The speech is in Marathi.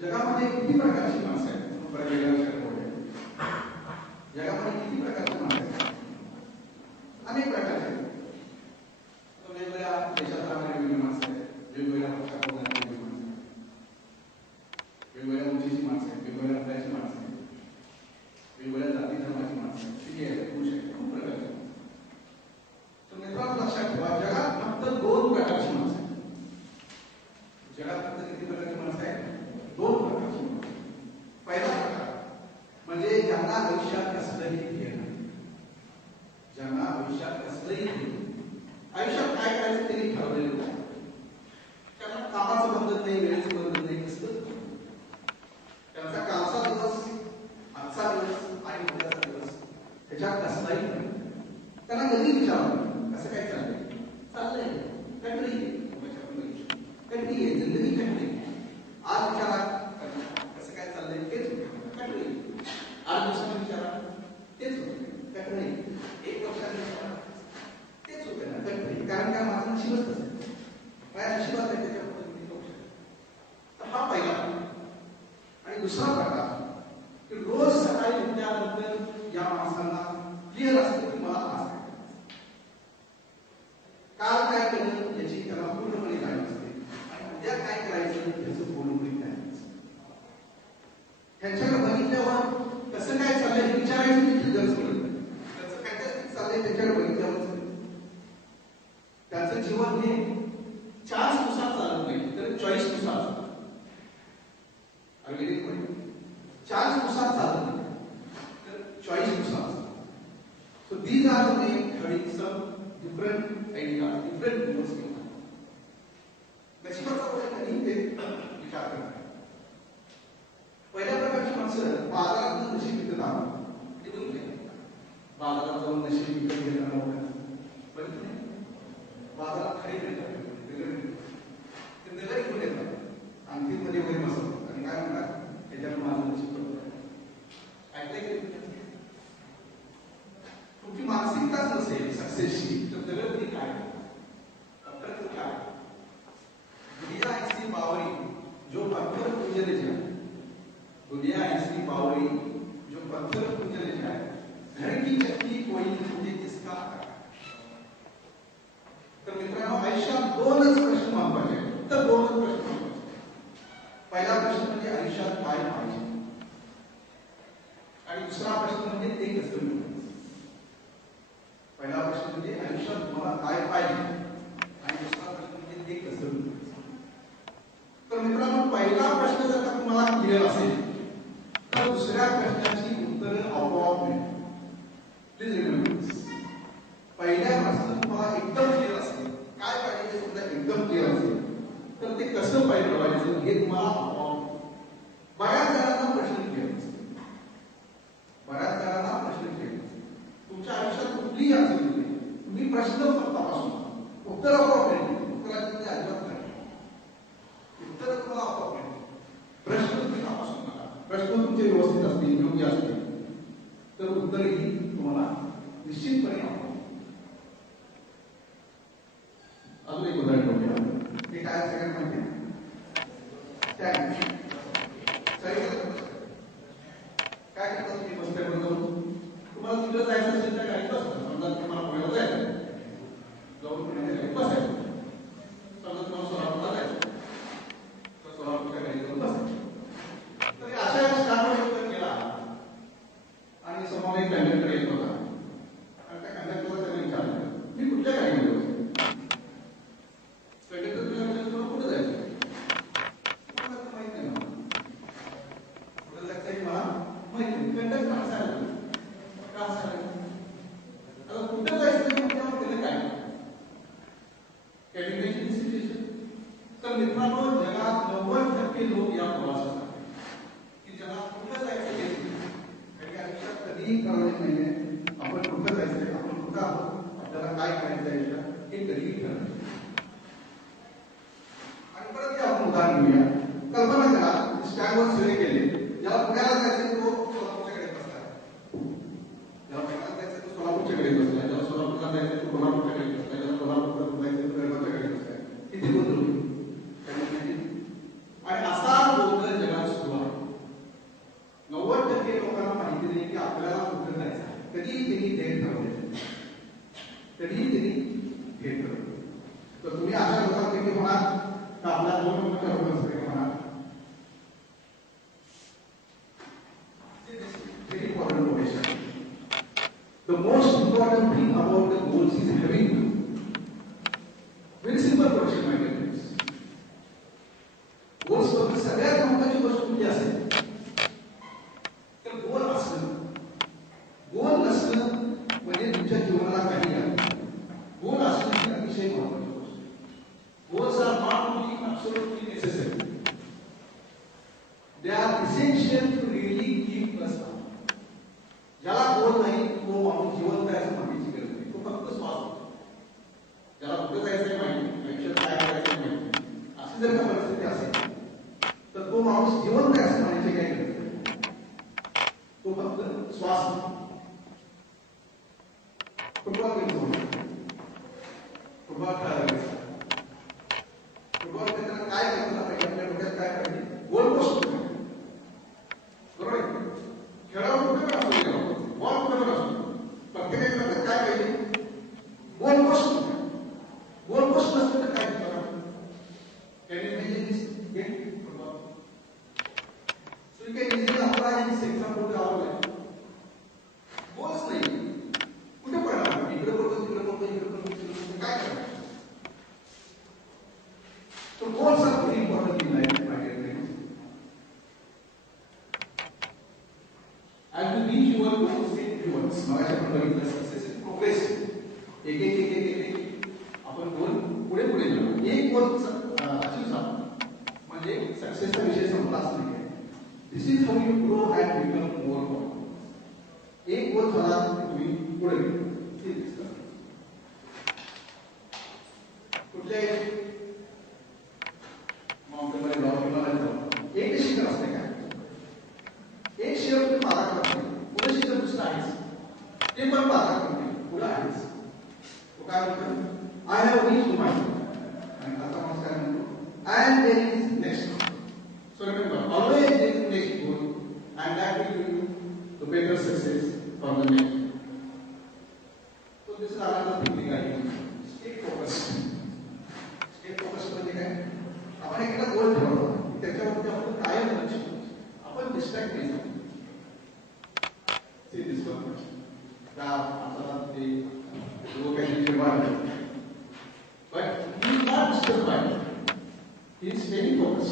जगामध्ये किती प्रकारची माणसं आहेत? बऱ्याच वेगळ्या विषयावर बोलूया. जगामध्ये किती प्रकारची माणसं आहेत? अनेक प्रकारचे आहेत. वेगवेगळ्या देशात राहणारी वेगळी माणसं आहेत, वेगवेगळ्या पक्षात बोलणारी वेगळी माणसं आहेत, वेगवेगळ्या उंचीची माणसं आहेत, वेगवेगळ्या वयाची माणसं आहेत, वेगवेगळ्या जाती धर्माची माणसं आहेत, स्त्री आहेत, पुरुष आहेत, खूप प्रकारचे आहेत. तर मित्रांनो लक्षात ठेवा, जगात फक्त 2 प्रकारची माणसं आहेत. जगात फक्त किती प्रकारची माणसं आहेत? 2 प्रकारची माणसं. पहिला प्रकार म्हणजे ज्यांना आयुष्यात कसलंही ध्येय नाही, ज्यांना आयुष्यात कसलंही ध्येय, आयुष्यात काय करायचं त्यांनी ठरवलेलं नाही. त्यांना कामाचं बंधन नाही, वेळेचं बंधन नाही, कसलंच नाही. त्यांचा कालचा दिवस, आजचा दिवस आणि उद्याचा दिवस त्याच्यात कसलाही नाही. त्यांना कधी विचारलं कसं काय चाललंय, कटरी कटरी आहे जिंदगी, कटरी. आज विचारा कसं काय चाललंय, तेच कटरी. आज दुसरा विचारा, तेच होतं कटरी. एक पक्षाने विचारा, तेच होते ना कटरी. कारण काय, माझं नशीबच तसं आहे, माझ्या नशिबात आहे त्याच्या पद्धतीने. तर हा पहिला. आणि दुसरा प्रकार की रोज सकाळी उठल्यानंतर या माणसांना क्लिअर असतं की मला आज काय काल काय केलं याची त्याला पूर्णपणे जाणीव असते आणि उद्या काय करायचं याचं पूर्णपणे ज्ञान असतं. त्यांच्याकडे बघितल्यावर कसं काय चाललंय हे विचारायची देखील गरज पडत नाही. त्याचं काय चाललंय त्याच्याकडे बघितल्यावर त्याचं जीवन हे चान्सनुसार चालत नाही, तर चॉईसनुसार चालतं. आयुर्वेदिक म्हणजे चान्सनुसार चालत नाही, तर चॉईसनुसार चालतं. So these are the name having some different ideas, different goals in mind. नशिबाचा वय कधी ते विचार करतात. पहिल्या प्रकारची माणसं बाजारात नशीब विकत आणतात. ते बघितले बाजारात जाऊन नशीब विकत घेताना बघितले. बाजारात खरी मिळतात, ते नगरी घेऊन येतात, अंगठीमध्ये वगैरे बसवतात आणि काय म्हणतात त्याच्यानं माझं नशीब ऐकलंय की तुमची मानसिकताच नसेल सक्सेसची, तर जगत काय अप्रत काय. दुनिया ऐसी बावरी जो पत्थर पूजने जाए, दुनिया ऐसी बावरी जो पत्थर पूजने जाए, घर की चक्की कोई मुझे किसका. तर मित्रांनो आयुष्यात 2च प्रश्न महत्वाचे आहेत, फक्त 2च प्रश्न महत्वाचे. पहिला प्रश्न म्हणजे आयुष्यात काय पाहिजे आणि दुसरा प्रश्न म्हणजे ते कसं मिळवायचं. पहिला प्रश्न म्हणजे आयुष्यात तुम्हाला काय पाहिजे आणि दुसरा प्रश्न म्हणजे ते कसं मिळवायचं. तर मित्रांनो पहिला प्रश्न जर का तुम्हाला क्लिअर असेल तर दुसऱ्या प्रश्नाची उत्तरं आपोआप मिळतील. प्लीज रिमेंबर, पहिल्या प्रश्नात तुम्हाला एकदम क्लिअर असेल काय पाहिजे ते सुद्धा एकदम क्लिअर असेल तर ते कसं पाहिजे ठरवायचं हे तुम्हाला आपोआप. बऱ्याच जणांना प्रश्न क्लिअर असतो, बऱ्याच जणांना प्रश्न क्लिअर असतो. तुमच्या आयुष्यात कुठलीही अडचण नाही, तुम्ही प्रश्न तपासून उत्तर आपोआप मिळतील. उत्तराची तुम्ही अजिबात नाही, उत्तर तुम्हाला आपोआप मिळतील. प्रश्न तुम्ही तपासून नका. प्रश्न तुमचे व्यवस्थित असतील, योग्य असतील तर उत्तरही तुम्हाला निश्चितपणे आपोआप. अजून एक उदाहरण बघूया. हे काय सगळ्यांना माहिती आहे, काय करता तुम्ही बसल्यावर जाऊन तुम्हाला तिकडे जायचं असेल त्या गाडीत बसता. समजा तुम्हाला पुण्याला जायचं, जाऊन पुण्याच्या गाडीत बसायचं. समजा तुम्हाला सोलापूरला जायचं तर सोलापूरच्या गाडीत जाऊन बसायचं. तर अशा स्टँडवर गेला आणि समोर एक कंडक्टर येत होता आणि त्या कंडक्टरला त्याने विचारलं मी कुठल्या गाडीमध्ये बसतो. कंडक्टर तुला विचारलं तुला कुठे जायचं, माहित नाही मला, कुठे जायचं मला माहित नाही. कंडक्टर हसायला का हसायला, आता कुठे जायचं त्याला काय कॅबिनेटची सिच्युएशन. तर मित्रांनो जगात 90% लोक या प्रवासात आहेत की ज्याला कुठं जायचं हे आणि आयुष्यात कधीही कळलं नाहीये आपण कुठं जायचंय, आपण कुठं आहोत, आपल्याला काय करायचं आयुष्यात हे कधीही ठरलं. आणि परत आपण उदाहरण घेऊया. कल्पना करा स्टँडवर सगळे गेले, ज्याला पुण्याला जायचं तो सोलापूरच्या गाडीत बसला, ज्याला पुण्याला जायचं तो सोलापूरच्या गाडीत बसला, ज्याला सोलापूरला जायचं तो कोल्हापूरच्या गाडीत बसला, ज्याला कोल्हापूरला जायचं तो जळगावच्या गाडीत बसला. किती गोंधळ होईल. आणि असा गोंधळ जगात होणार का आपला 2 नंबरच्या रोगांसाठी होणार? Very important question. The most important thing about the goals is having very simple question, my dear friends. Goals फक्त सगळ्यात महत्त्वाची गोष्ट कुठली असेल तर गोल असणं. गोल नसणं म्हणजे तुमच्या जीवनाला काही नाही. गोल असणं ही अतिशय महत्त्वाची गोष्ट. Goals are not only absolutely necessary. They are essential to really keep us on. ज्याला गोल नाही तो माणूस जिवंत आहे असं म्हणण्याची गरज नाही. तो फक्त श्वास घेतो. ज्याला कुठे जायचं माहिती, आयुष्यात काय करायचं माहिती, अशी जर का परिस्थिती असेल तर तो माणूस जिवंत आहे असं म्हणायची काही गरज नाही. तो फक्त श्वास घेतो. फुटबॉल खेळतो, फुटबॉल खेळायला फुटबॉल खेळताना काय करायला पाहिजे, आपल्या डोक्यात काय पाहिजे, गोल पोस्ट बरोबर आहे. खेळावर कुठे पण असू द्या, बॉल कुठे पण असू, प्रत्येकाच्या काय पाहिजे, गोल पोस्ट. गोल पोस्ट नसतं तर काय करणार? Can you imagine this game? Football. So you can easily apply this example to our life. गोलच नाही, कुठे पडणार? इकडे पडतो, तिकडे पडतो, इकडे पडतो, काय करणार? So goals are very important in life, my dear friends. As we reach your goals, set goals. मगाशी आपण बघितलं सक्सेस इज प्रोग्रेस. एक आपण गोल पुढे जाऊ. एक गोल अचीव झाला म्हणजे सक्सेसचा विषय संपलाच नाही. This is how you grow and become more powerful. एक गोल झाला तुम्ही पुढे गेला. कुठल्याही माउंटेनमध्ये जाऊ किंवा जाऊ एक शिखर असते का? एक शिखर तुम्ही पार करत नाही, पुढे शिखर दुसरं आहेच, ते पण पार करत नाही, पुढे आहेच. तो काय म्हणतो? I have reached my goal. आणि आता माणूस काय म्हणतो? And there is next. So remember, always there is next goal and that will give you the better success for the next. So this is another thing regarding stay focus. Stay focus म्हणजे काय? आपण एखादा गोल ठरवतो, त्याच्यावरती आपण कायम लक्ष, आपण डिस्ट्रॅक्ट नाही.